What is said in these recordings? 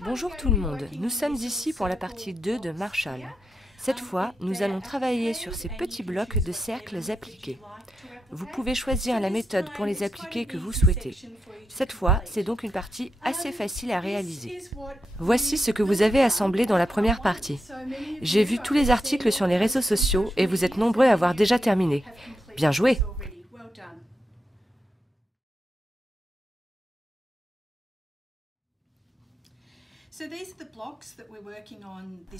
Bonjour tout le monde, nous sommes ici pour la partie 2 de Marshall. Cette fois, nous allons travailler sur ces petits blocs de cercles appliqués. Vous pouvez choisir la méthode pour les appliquer que vous souhaitez. Cette fois, c'est donc une partie assez facile à réaliser. Voici ce que vous avez assemblé dans la première partie. J'ai vu tous les articles sur les réseaux sociaux et vous êtes nombreux à avoir déjà terminé. Bien joué!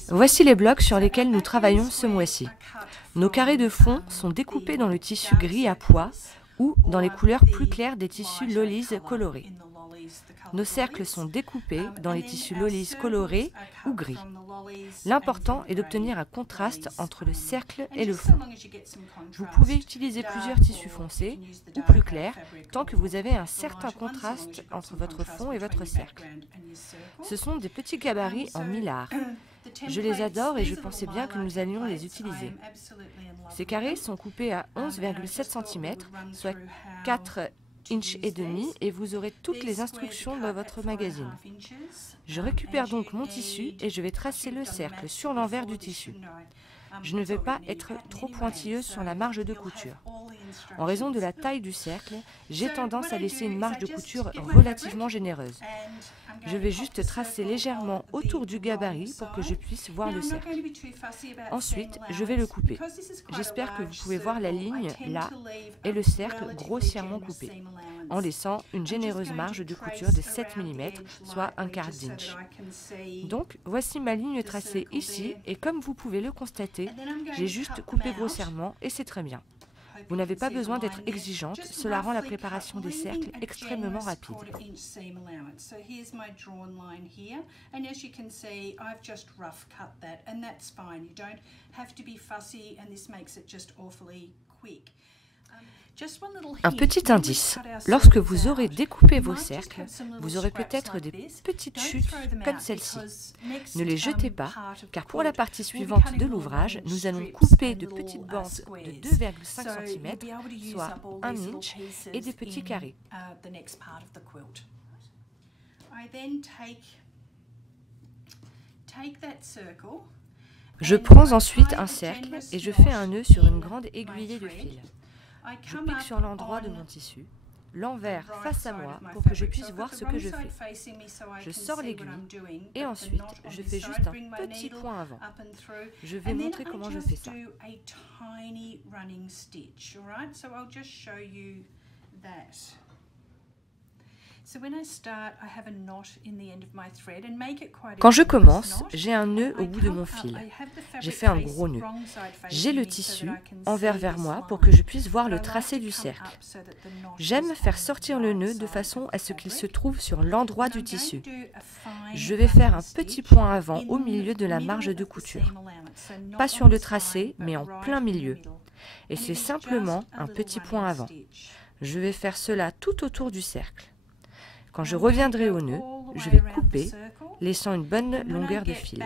Voici les blocs sur lesquels nous travaillons ce mois-ci. Nos carrés de fond sont découpés dans le tissu gris à pois ou dans les couleurs plus claires des tissus lollies colorés. Nos cercles sont découpés dans les tissus lollies colorés ou gris. L'important est d'obtenir un contraste entre le cercle et le fond. Vous pouvez utiliser plusieurs tissus foncés ou plus clairs tant que vous avez un certain contraste entre votre fond et votre cercle. Ce sont des petits gabarits en millard. Je les adore et je pensais bien que nous allions les utiliser. Ces carrés sont coupés à 11,7 cm, soit 4,5 inches et vous aurez toutes les instructions dans votre magazine. Je récupère donc mon tissu et je vais tracer le cercle sur l'envers du tissu. Je ne vais pas être trop pointilleuse sur la marge de couture. En raison de la taille du cercle, j'ai tendance à laisser une marge de couture relativement généreuse. Je vais juste tracer légèrement autour du gabarit pour que je puisse voir le cercle. Ensuite, je vais le couper. J'espère que vous pouvez voir la ligne là et le cercle grossièrement coupé, en laissant une généreuse marge de couture de 7 mm, soit un quart d'inch. Donc, voici ma ligne tracée ici et comme vous pouvez le constater, j'ai juste coupé grossièrement et c'est très bien. Vous n'avez pas besoin d'être exigeante, cela rend la préparation des cercles extrêmement rapide. Un petit indice, lorsque vous aurez découpé vos cercles, vous aurez peut-être des petites chutes comme celle-ci. Ne les jetez pas, car pour la partie suivante de l'ouvrage, nous allons couper de petites bandes de 2,5 cm, soit 1 inch, et des petits carrés. Je prends ensuite un cercle et je fais un nœud sur une grande aiguillée de fil. Je pique sur l'endroit de mon tissu, l'envers face à moi pour que je puisse voir ce que je fais. Je sors l'aiguille et ensuite je fais juste un petit point avant. Je vais montrer comment je fais ça. Quand je commence, j'ai un nœud au bout de mon fil. J'ai fait un gros nœud. J'ai le tissu envers vers moi pour que je puisse voir le tracé du cercle. J'aime faire sortir le nœud de façon à ce qu'il se trouve sur l'endroit du tissu. Je vais faire un petit point avant au milieu de la marge de couture. Pas sur le tracé, mais en plein milieu. Et c'est simplement un petit point avant. Je vais faire cela tout autour du cercle. Quand je reviendrai au nœud, je vais couper, laissant une bonne longueur de fil.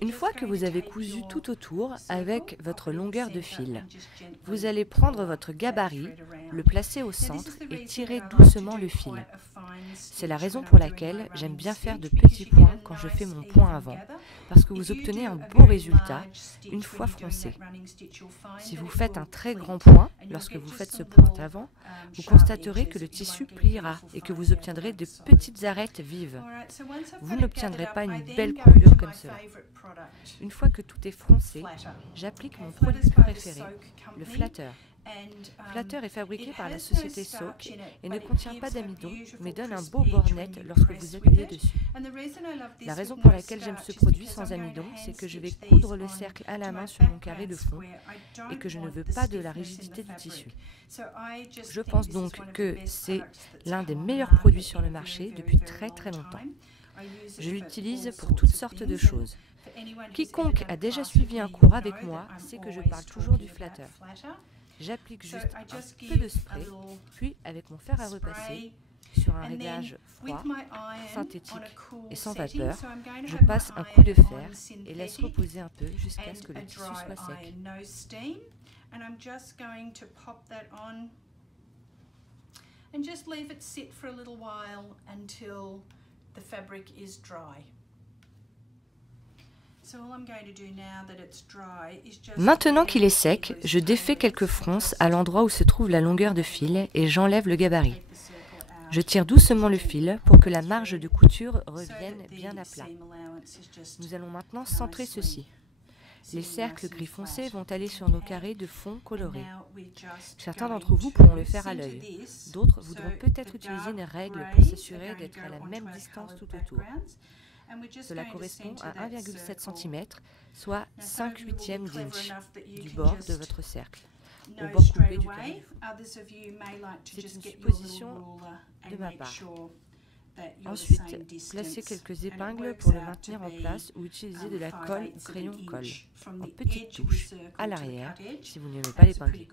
Une fois que vous avez cousu tout autour avec votre longueur de fil, vous allez prendre votre gabarit, le placer au centre et tirer doucement le fil. C'est la raison pour laquelle j'aime bien faire de petits points quand je fais mon point avant, parce que vous obtenez un beau résultat une fois froncé. Si vous faites un très grand point, lorsque vous faites ce point avant, vous constaterez que le tissu pliera et que vous obtiendrez de petites arêtes vives. Vous n'obtiendrez pas une belle coulure comme cela. Une fois que tout est froncé, j'applique mon produit préféré, le flatteur. Flatteur est fabriqué par la société Soak et ne contient pas d'amidon, mais donne un beau bord net lorsque vous appuyez dessus. La raison pour laquelle j'aime ce produit sans amidon, c'est que je vais coudre le cercle à la main sur mon carré de fond et que je ne veux pas de la rigidité du tissu. Je pense donc que c'est l'un des meilleurs produits sur le marché depuis très très longtemps. Je l'utilise pour toutes sortes de choses. Quiconque a déjà suivi un cours avec moi sait que je parle toujours du flatteur. J'applique juste un peu de spray, puis avec mon fer à repasser, sur un réglage froid, synthétique et sans vapeur, je passe un coup de fer et laisse reposer un peu jusqu'à ce que le tissu soit sec. And just leave it sit for a little while until the fabric is dry. Maintenant qu'il est sec, je défais quelques fronces à l'endroit où se trouve la longueur de fil et j'enlève le gabarit. Je tire doucement le fil pour que la marge de couture revienne bien à plat. Nous allons maintenant centrer ceci. Les cercles gris foncé vont aller sur nos carrés de fond colorés. Certains d'entre vous pourront le faire à l'œil. D'autres voudront peut-être utiliser une règle pour s'assurer d'être à la même distance tout autour. Cela correspond à 1,7 cm, soit 5/8 d'inch du bord de votre cercle, au bord coupé du carré. C'est une supposition de ma part. Ensuite, placez quelques épingles pour le maintenir en place ou utilisez de la colle ou crayon colle en petites touches à l'arrière si vous n'aimez pas l'épingler.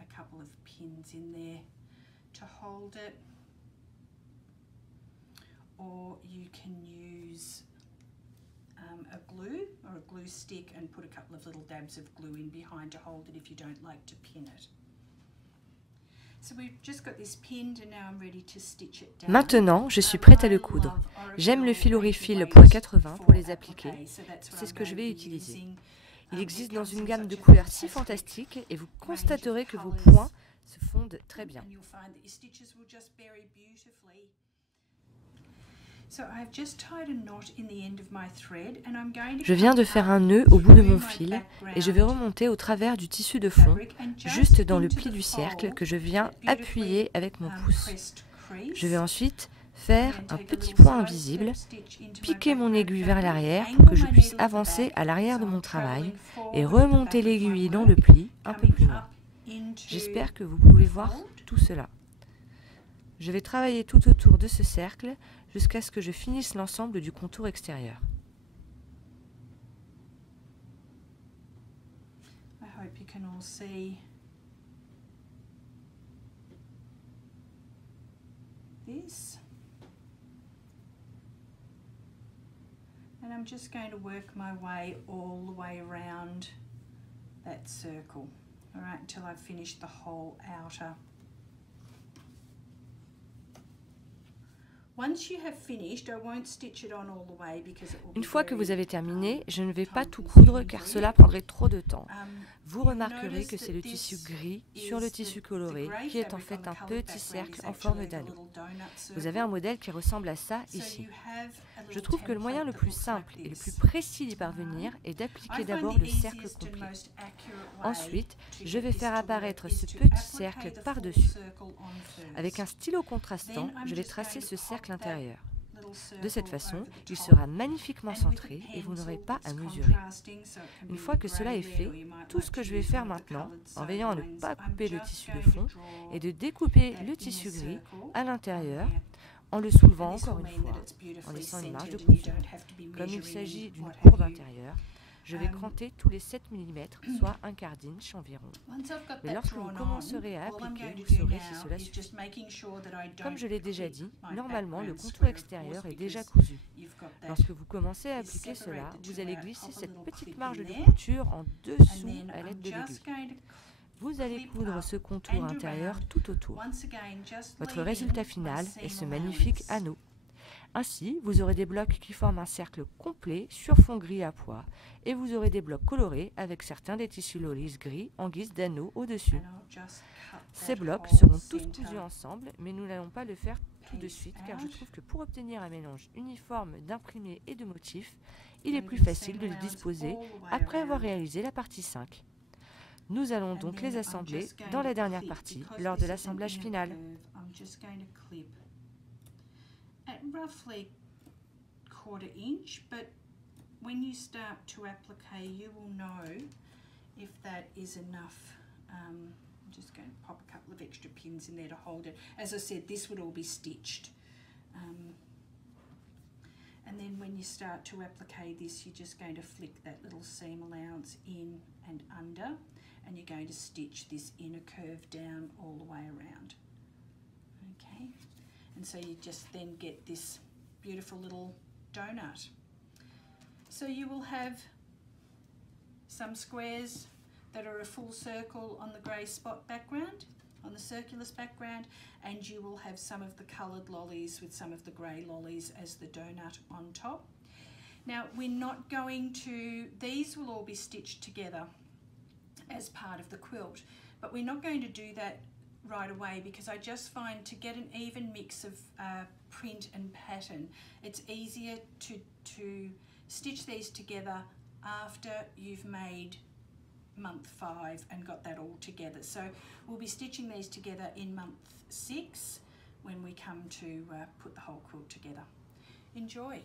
A couple of pins in there to hold it, or you can use a glue or a glue stick and put a couple of little dabs of glue in behind to hold it if you don't like to pin it. So we've just got this pinned and now I'm ready to stitch it down. Maintenant, je suis prête à le coudre. J'aime le fil Aurifil .80 pour les appliquer. C'est ce que je vais utiliser. Il existe dans une gamme de couleurs si fantastique et vous constaterez que vos points se fondent très bien. Je viens de faire un nœud au bout de mon fil et je vais remonter au travers du tissu de fond, juste dans le pli du cercle que je viens appuyer avec mon pouce. Je vais ensuite faire un petit point invisible, piquer mon aiguille vers l'arrière pour que je puisse avancer à l'arrière de mon travail et remonter l'aiguille dans le pli un peu plus loin. J'espère que vous pouvez voir tout cela. Je vais travailler tout autour de ce cercle jusqu'à ce que je finisse l'ensemble du contour extérieur. I hope you can all see this. And I'm just going to work my way all the way around that circle, all right, until I've finished the whole outer. Une fois que vous avez terminé, je ne vais pas tout coudre car cela prendrait trop de temps. Vous remarquerez que c'est le tissu gris sur le tissu coloré qui est en fait un petit cercle en forme d'anneau. Vous avez un modèle qui ressemble à ça ici. Je trouve que le moyen le plus simple et le plus précis d'y parvenir est d'appliquer d'abord le cercle complet. Ensuite, je vais faire apparaître ce petit cercle par-dessus. Avec un stylo contrastant, je vais tracer ce cercle intérieur. De cette façon, il sera magnifiquement centré et vous n'aurez pas à mesurer. Une fois que cela est fait, tout ce que je vais faire maintenant, en veillant à ne pas couper le tissu de fond, est de découper le tissu gris à l'intérieur en le soulevant encore une fois, en laissant une marge de couture. Comme il s'agit d'une courbe intérieure, je vais cranter tous les 7 mm, soit un quart d'inch environ. Mais lorsque vous commencerez à appliquer, vous saurez si cela suffit. Comme je l'ai déjà dit, normalement le contour extérieur est déjà cousu. Lorsque vous commencez à appliquer cela, vous allez glisser cette petite marge de couture en dessous à l'aide de l'aiguille. Vous allez coudre ce contour intérieur tout autour. Votre résultat final est ce magnifique anneau. Ainsi, vous aurez des blocs qui forment un cercle complet sur fond gris à pois et vous aurez des blocs colorés avec certains des tissus Lowlees gris en guise d'anneau au-dessus. Ces blocs seront tous cousus ensemble, mais nous n'allons pas le faire tout de suite car je trouve que pour obtenir un mélange uniforme d'imprimés et de motifs, il est plus facile de les disposer après avoir réalisé la partie 5. Nous allons donc les assembler dans la dernière partie lors de l'assemblage final. At roughly 1/4 inch, but when you start to applique, you will know if that is enough. I'm just going to pop a couple of extra pins in there to hold it. As I said, this would all be stitched. And then when you start to applique this, you're just going to flick that little seam allowance in and under, and you're going to stitch this inner curve down all the way around. Okay, and so you just then get this beautiful little donut. So you will have some squares that are a full circle on the grey spot background, on the circulus background, and you will have some of the coloured lollies with some of the grey lollies as the donut on top. Now we're not going to, these will all be stitched together as part of the quilt, but we're not going to do that right away because I just find to get an even mix of print and pattern, it's easier to stitch these together after you've made month 5 and got that all together. So we'll be stitching these together in month 6 when we come to put the whole quilt together. Enjoy.